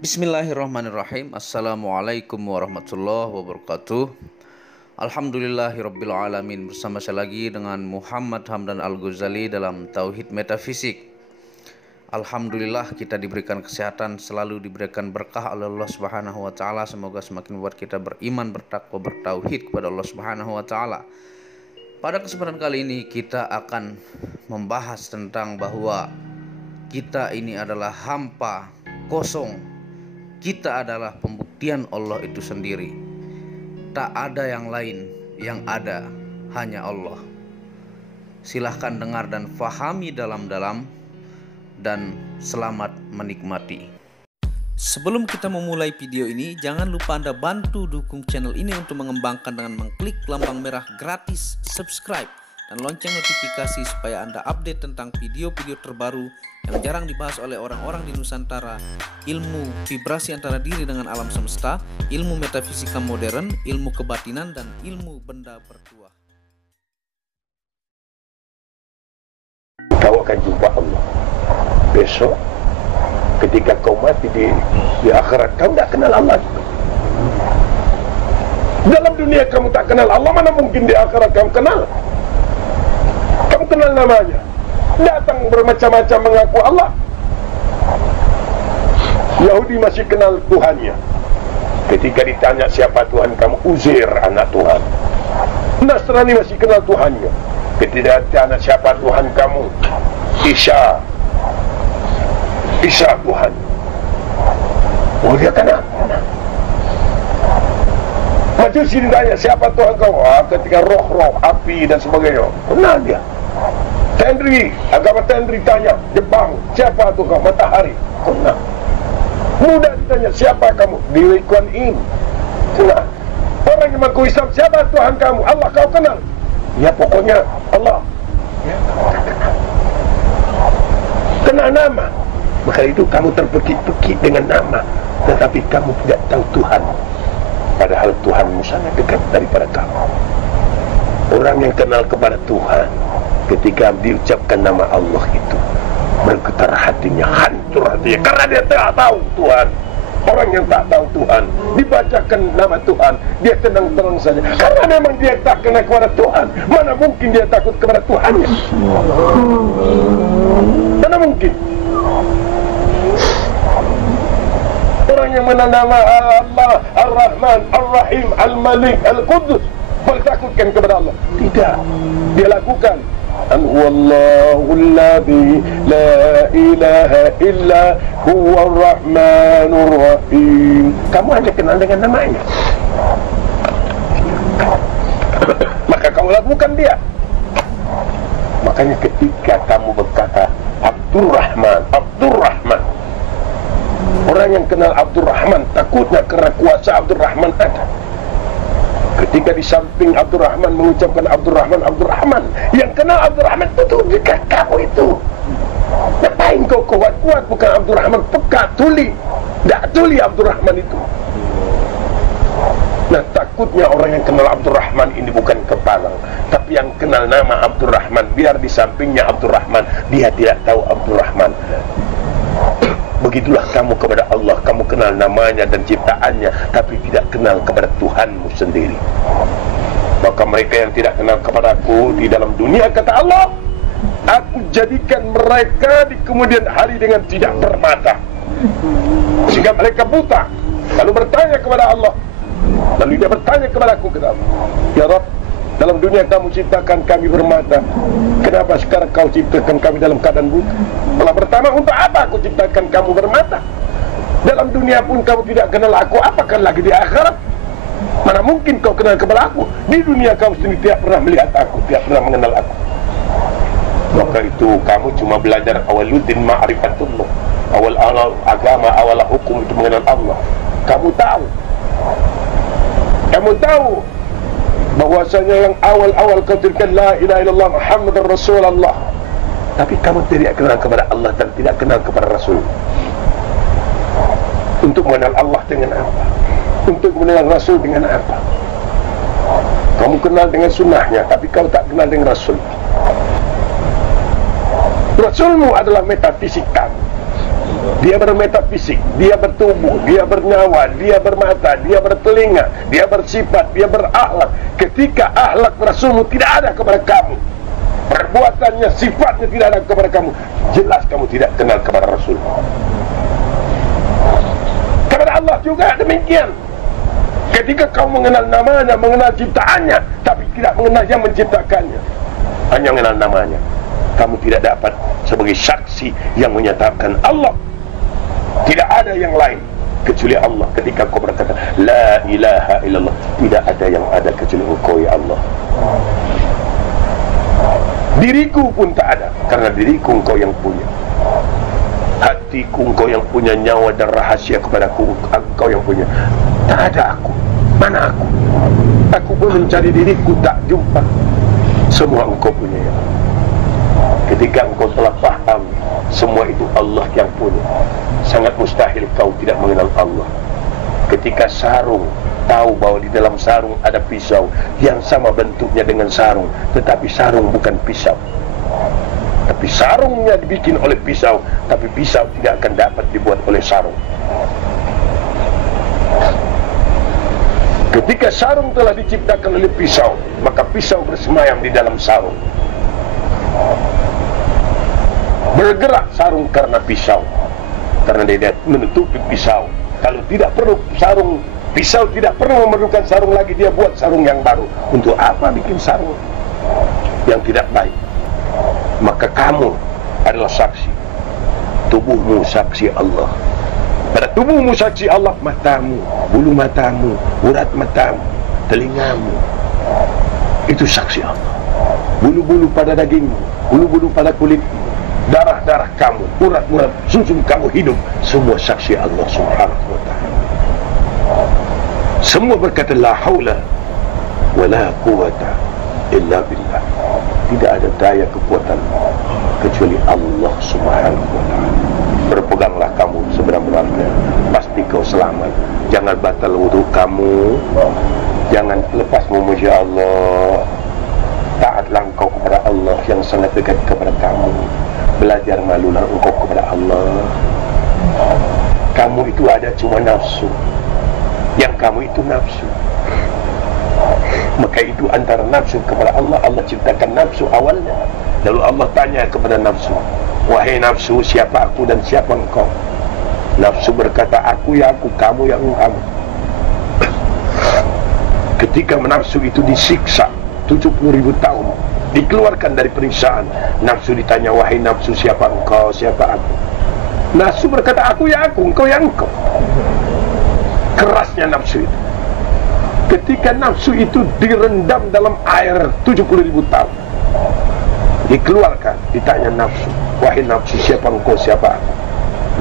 Bismillahirrahmanirrahim. Assalamualaikum warahmatullahi wabarakatuh. Alhamdulillahirabbil alamin. Bersama saya lagi dengan Muhammad Hamdan Al-Ghazali dalam Tauhid Metafisik. Alhamdulillah kita diberikan kesehatan, selalu diberikan berkah oleh Allah Subhanahu wa taala. Semoga semakin membuat kita beriman, bertakwa, bertauhid kepada Allah Subhanahu wa taala. Pada kesempatan kali ini kita akan membahas tentang bahwa kita ini adalah hampa, kosong. Kita adalah pembuktian Allah itu sendiri. Tak ada yang lain, yang ada hanya Allah. Silahkan dengar dan fahami dalam-dalam, dan selamat menikmati. Sebelum kita memulai video ini, jangan lupa Anda bantu dukung channel ini untuk mengembangkan dengan mengklik lambang merah gratis subscribe dan lonceng notifikasi supaya Anda update tentang video-video terbaru yang jarang dibahas oleh orang-orang di Nusantara. Ilmu vibrasi antara diri dengan alam semesta, ilmu metafisika modern, ilmu kebatinan, dan ilmu benda bertuah. Kau akan jumpa Allah besok ketika kau mati di akhirat. Kau tak kenal Allah. Dalam dunia kamu tak kenal Allah, mana mungkin di akhirat kamu kenal? Kamu kenal namanya, datang bermacam-macam mengaku Allah. Yahudi masih kenal Tuhannya. Ketika ditanya siapa Tuhan kamu, Uzair anak Tuhan. Nasrani masih kenal Tuhannya. Ketika ditanya siapa Tuhan kamu, Isa Tuhan. Oh, dia kenal. Majusi ditanya siapa Tuhan kamu, ketika roh-roh api dan sebagainya, kenal dia. Tendri, agama Tendri tanya Jepang, siapa Tuhan? Matahari, kenal. Muda ditanya siapa kamu? Dewi Kuan Im, kenal. Orang yang mengaku Islam, siapa Tuhan kamu? Allah, kau kenal? Ya pokoknya Allah. Ya, kau tak kenal. Kenal nama. Maka itu kamu terpekik-pekik dengan nama, tetapi kamu tidak tahu Tuhan. Padahal Tuhanmu sangat dekat daripada kamu. Orang yang kenal kepada Tuhan, ketika diucapkan nama Allah itu, bergetar hatinya, hancur hatinya, karena dia tak tahu Tuhan. Orang yang tak tahu Tuhan, dibacakan nama Tuhan, dia tenang-tenang saja, karena memang dia tak kenal kepada Tuhan. Mana mungkin dia takut kepada Tuhannya? Mana mungkin? Orang yang mengenal nama Allah, Ar-Rahman, Ar-Rahim, Al-Malik, Al-Qudus, boleh takutkan kepada Allah? Tidak. Dia lakukan Allahu alladhi la ilaha illa huwa ar-Rahmanur Rahim. Kamu hanya kenal dengan namanya, maka kamu lakukan dia. Makanya ketika kamu berkata Abdurrahman, Abdurrahman, orang yang kenal Abdurrahman takutnya karena kuasa Abdurrahman ada. Ketika di samping Abdurrahman mengucapkan Abdurrahman, Abdurrahman, yang kenal Abdurrahman betul dekat kamu itu. Ngapain kau kuat-kuat? Bukan Abdurrahman, peka, tuli. Tak tuli Abdurrahman itu. Nah, takutnya orang yang kenal Abdurrahman ini bukan kepalang, tapi yang kenal nama Abdurrahman. Biar di sampingnya Abdurrahman, dia tidak tahu Abdurrahman. Begitulah kamu kepada Allah. Kamu kenal namanya dan ciptaannya, tapi tidak kenal kepada Tuhanmu sendiri. Maka mereka yang tidak kenal kepadaku di dalam dunia, kata Allah, aku jadikan mereka di kemudian hari dengan tidak bermata, sehingga mereka buta. Lalu bertanya kepada Allah, lalu dia bertanya kepada aku, kata Allah, ya Rabb, Dalam dunia kamu ciptakan kami bermata, kenapa sekarang kau ciptakan kami dalam keadaan buta? Malah pertama, untuk apa aku ciptakan kamu bermata? Dalam dunia pun kamu tidak kenal aku, apakah lagi di akhirat? Mana mungkin kau kenal kepada aku? Di dunia kamu sendiri tidak pernah melihat aku, tidak pernah mengenal aku. Maka itu kamu cuma belajar awaluddin ma'rifatullah, awal agama, awal hukum itu mengenal Allah. Kamu tahu bahwasanya yang awal-awal kau terikan la ilaha illallah Muhammadar Rasulullah, tapi kamu tidak kenal kepada Allah dan tidak kenal kepada Rasul. Untuk mengenal Allah dengan apa? Untuk mengenal Rasul dengan apa? Kamu kenal dengan sunnahnya, tapi kau tak kenal dengan Rasul. Rasulmu adalah metafisik kamu. Dia bermetafisik, dia bertubuh, dia bernyawa, dia bermata, dia bertelinga, dia bersifat, dia berakhlak. Ketika akhlak Rasulmu tidak ada kepada kamu, perbuatannya, sifatnya tidak ada kepada kamu, jelas kamu tidak kenal kepada Rasul. Kepada Allah juga demikian. Ketika kau mengenal namanya, mengenal ciptaannya, tapi tidak mengenal yang menciptakannya, hanya mengenal namanya, kamu tidak dapat sebagai saksi yang menyatakan Allah tidak ada yang lain kecuali Allah. Ketika kau berkata la ilaha illallah, tidak ada yang ada kecuali Engkau ya Allah. Diriku pun tak ada, karena diriku Engkau yang punya. Hatiku Engkau yang punya, nyawa dan rahasia kepadaku Engkau yang punya. Tak ada aku. Mana aku? Aku pun mencari diriku, tak jumpa. Semua Engkau punya ya. Ketika engkau telah paham semua itu Allah yang punya, sangat mustahil kau tidak mengenal Allah. Ketika sarung, tahu bahwa di dalam sarung ada pisau yang sama bentuknya dengan sarung, tetapi sarung bukan pisau. Tapi sarungnya dibikin oleh pisau, tapi pisau tidak akan dapat dibuat oleh sarung. Ketika sarung telah diciptakan oleh pisau, maka pisau bersemayam di dalam sarung. Bergerak sarung karena pisau, karena dia menutupi pisau. Kalau tidak perlu sarung, pisau tidak perlu memerlukan sarung lagi, dia buat sarung yang baru. Untuk apa bikin sarung yang tidak baik? Maka kamu adalah saksi. Tubuhmu saksi Allah. Pada tubuhmu saksi Allah, matamu, bulu matamu, urat matamu, telingamu, itu saksi Allah. Bulu-bulu pada dagingmu, bulu-bulu pada kulitmu, darah-darah kamu, urat-urat susu kamu hidup, semua saksi Allah Subhanahu wa ta'ala. Semua berkata la haula wa la quwata illa billah. Tidak ada daya kekuatan kecuali Allah Subhanahu wa ta'ala. Berpeganglah kamu sebenar-benarnya, pasti kau selamat. Jangan batal wudu kamu, jangan lepas memuji Allah. Taatlah engkau kepada Allah yang sangat dekat kepada kamu. Belajar malulah engkau kepada Allah. Kamu itu ada cuma nafsu. Yang kamu itu nafsu. Maka itu antara nafsu kepada Allah. Allah ciptakan nafsu awalnya, lalu Allah tanya kepada nafsu, wahai nafsu, siapa aku dan siapa engkau? Nafsu berkata, aku ya aku, kamu ya kamu. Ketika nafsu itu disiksa 70.000 tahun, dikeluarkan dari periksaan, nafsu ditanya, wahai nafsu, siapa engkau, siapa aku? Nafsu berkata, aku ya aku, engkau ya engkau. Kerasnya nafsu itu. Ketika nafsu itu direndam dalam air 70.000 tahun, dikeluarkan, ditanya nafsu, wahai nafsu, siapa engkau, siapa aku?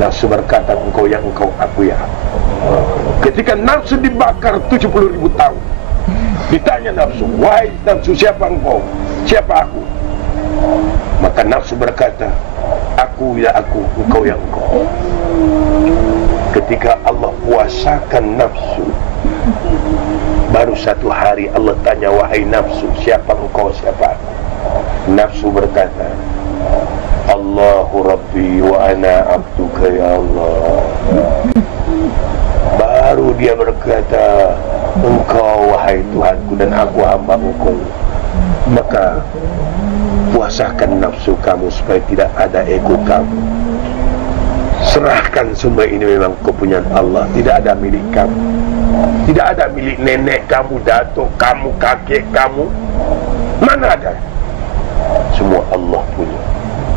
Nafsu berkata, engkau ya engkau, aku ya aku. Ketika nafsu dibakar 70.000 tahun, ditanya nafsu, wahai nafsu, siapa engkau, siapa aku? Maka nafsu berkata, aku ya aku, engkau ya engkau. Ketika Allah puasakan nafsu, baru satu hari Allah tanya, wahai nafsu, siapa engkau, siapa aku? Nafsu berkata, Allahu Rabbi wa ana abduka ya Allah. Baru dia berkata, engkau wahai Tuhanku dan aku hamba engkau. Maka puasakan nafsu kamu supaya tidak ada ego kamu. Serahkan semua ini memang kepunyaan Allah, tidak ada milik kamu. Tidak ada milik nenek kamu, datuk kamu, kakek kamu. Mana ada? Semua Allah punya.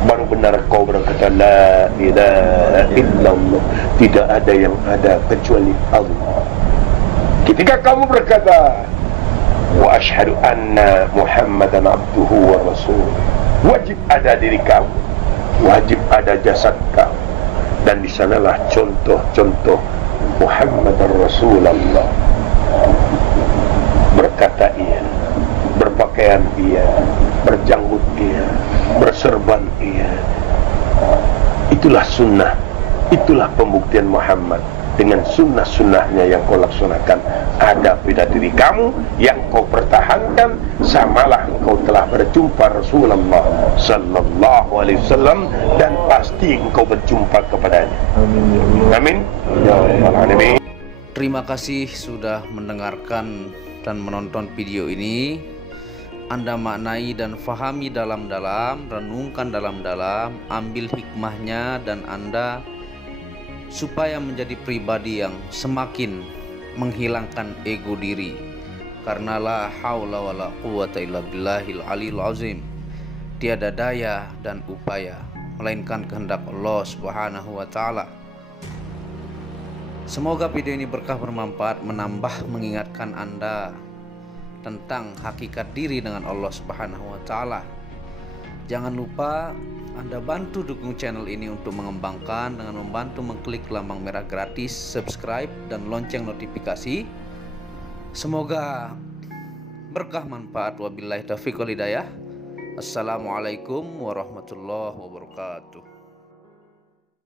Baru benar kau berkata la ilaha illallah, tidak ada yang ada kecuali Allah. Ketika kamu berkata wa asyhadu anna Muhammadan abduhu wa rasuluh, wajib ada diri kamu, wajib ada jasad kamu. Dan di sanalah contoh-contoh Muhammad Rasulullah. Berkata ia, berpakaian ia, berjanggut ia, berserban ia. Itulah sunnah, itulah pembuktian Muhammad. Dengan sunnah-sunnahnya yang kau laksanakan ada pada diri kamu, yang kau pertahankan, samalah engkau telah berjumpa Rasulullah sallallahu alaihi wasallam, dan pasti engkau berjumpa kepadanya. Amin ya rabbal alamin. Terima kasih sudah mendengarkan dan menonton video ini. Anda maknai dan fahami dalam-dalam, renungkan dalam-dalam, ambil hikmahnya, dan Anda supaya menjadi pribadi yang semakin menghilangkan ego diri. Karena la haula wala quwata illa billahil aliyil azim. Tiada daya dan upaya melainkan kehendak Allah Subhanahu wa taala. Semoga video ini berkah, bermanfaat, menambah mengingatkan Anda tentang hakikat diri dengan Allah Subhanahu wa taala. Jangan lupa Anda bantu dukung channel ini untuk mengembangkan dengan membantu mengklik lambang merah gratis, subscribe, dan lonceng notifikasi. Semoga berkah, manfaat. Wabillahi taufiq wal hidayah. Assalamualaikum warahmatullahi wabarakatuh.